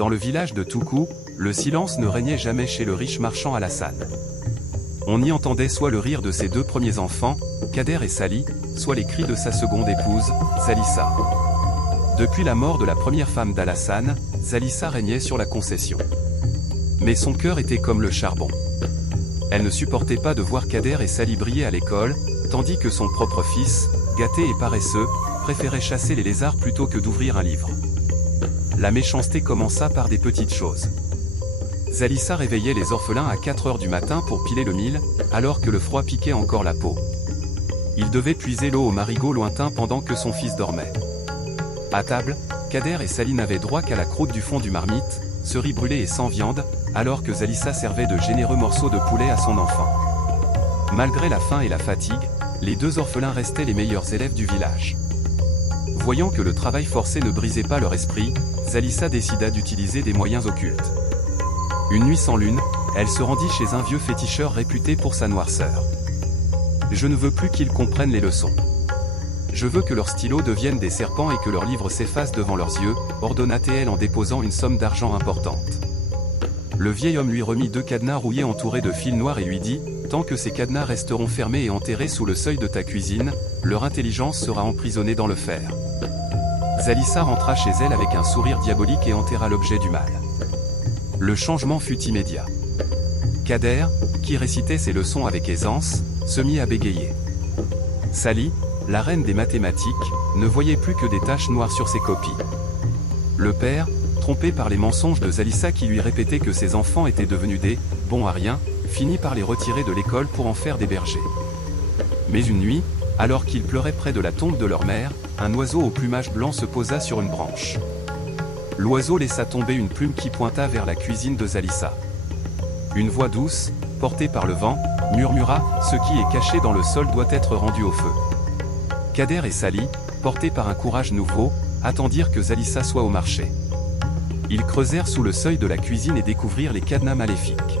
Dans le village de Toukou, le silence ne régnait jamais chez le riche marchand Alassane. On y entendait soit le rire de ses deux premiers enfants, Kader et Sali, soit les cris de sa seconde épouse, Zalissa. Depuis la mort de la première femme d'Alassane, Zalissa régnait sur la concession. Mais son cœur était comme le charbon. Elle ne supportait pas de voir Kader et Sali briller à l'école, tandis que son propre fils, gâté et paresseux, préférait chasser les lézards plutôt que d'ouvrir un livre. La méchanceté commença par des petites choses. Zalissa réveillait les orphelins à 4 heures du matin pour piler le mil, alors que le froid piquait encore la peau. Il devait puiser l'eau au marigot lointain pendant que son fils dormait. À table, Kader et Sali n'avaient droit qu'à la croûte du fond du marmite, ce riz brûlé et sans viande, alors que Zalissa servait de généreux morceaux de poulet à son enfant. Malgré la faim et la fatigue, les deux orphelins restaient les meilleurs élèves du village. Voyant que le travail forcé ne brisait pas leur esprit, Zalissa décida d'utiliser des moyens occultes. Une nuit sans lune, elle se rendit chez un vieux féticheur réputé pour sa noirceur. « Je ne veux plus qu'ils comprennent les leçons. Je veux que leurs stylos deviennent des serpents et que leurs livres s'effacent devant leurs yeux, ordonna-t-elle en déposant une somme d'argent importante. Le vieil homme lui remit 2 cadenas rouillés entourés de fils noirs et lui dit « Tant que ces cadenas resteront fermés et enterrés sous le seuil de ta cuisine, leur intelligence sera emprisonnée dans le fer. » Zalissa rentra chez elle avec un sourire diabolique et enterra l'objet du mal. Le changement fut immédiat. Kader, qui récitait ses leçons avec aisance, se mit à bégayer. Sali, la reine des mathématiques, ne voyait plus que des taches noires sur ses copies. Le père, trompé par les mensonges de Zalissa qui lui répétait que ses enfants étaient devenus des « bons à rien », finit par les retirer de l'école pour en faire des bergers. Mais une nuit, alors qu'ils pleuraient près de la tombe de leur mère, un oiseau au plumage blanc se posa sur une branche. L'oiseau laissa tomber une plume qui pointa vers la cuisine de Zalissa. Une voix douce, portée par le vent, murmura « Ce qui est caché dans le sol doit être rendu au feu ». Kader et Sali, portés par un courage nouveau, attendirent que Zalissa soit au marché. Ils creusèrent sous le seuil de la cuisine et découvrirent les cadenas maléfiques.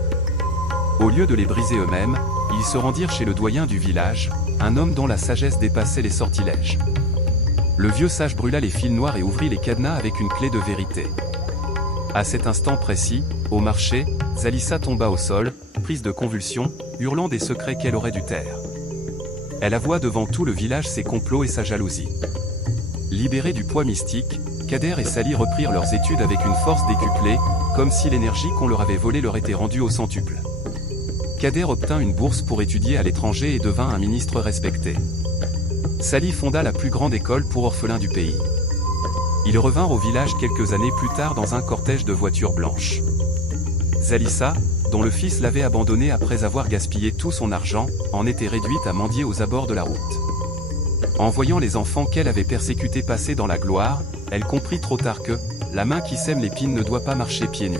Au lieu de les briser eux-mêmes, ils se rendirent chez le doyen du village, un homme dont la sagesse dépassait les sortilèges. Le vieux sage brûla les fils noirs et ouvrit les cadenas avec une clé de vérité. À cet instant précis, au marché, Zalissa tomba au sol, prise de convulsions, hurlant des secrets qu'elle aurait dû taire. Elle avoua devant tout le village ses complots et sa jalousie. Libérés du poids mystique, Kader et Sali reprirent leurs études avec une force décuplée, comme si l'énergie qu'on leur avait volée leur était rendue au centuple. Kader obtint une bourse pour étudier à l'étranger et devint un ministre respecté. Sali fonda la plus grande école pour orphelins du pays. Ils revinrent au village quelques années plus tard dans un cortège de voitures blanches. Zalissa, dont le fils l'avait abandonnée après avoir gaspillé tout son argent, en était réduite à mendier aux abords de la route. En voyant les enfants qu'elle avait persécutés passer dans la gloire, elle comprit trop tard que « la main qui sème l'épine ne doit pas marcher pieds nus ».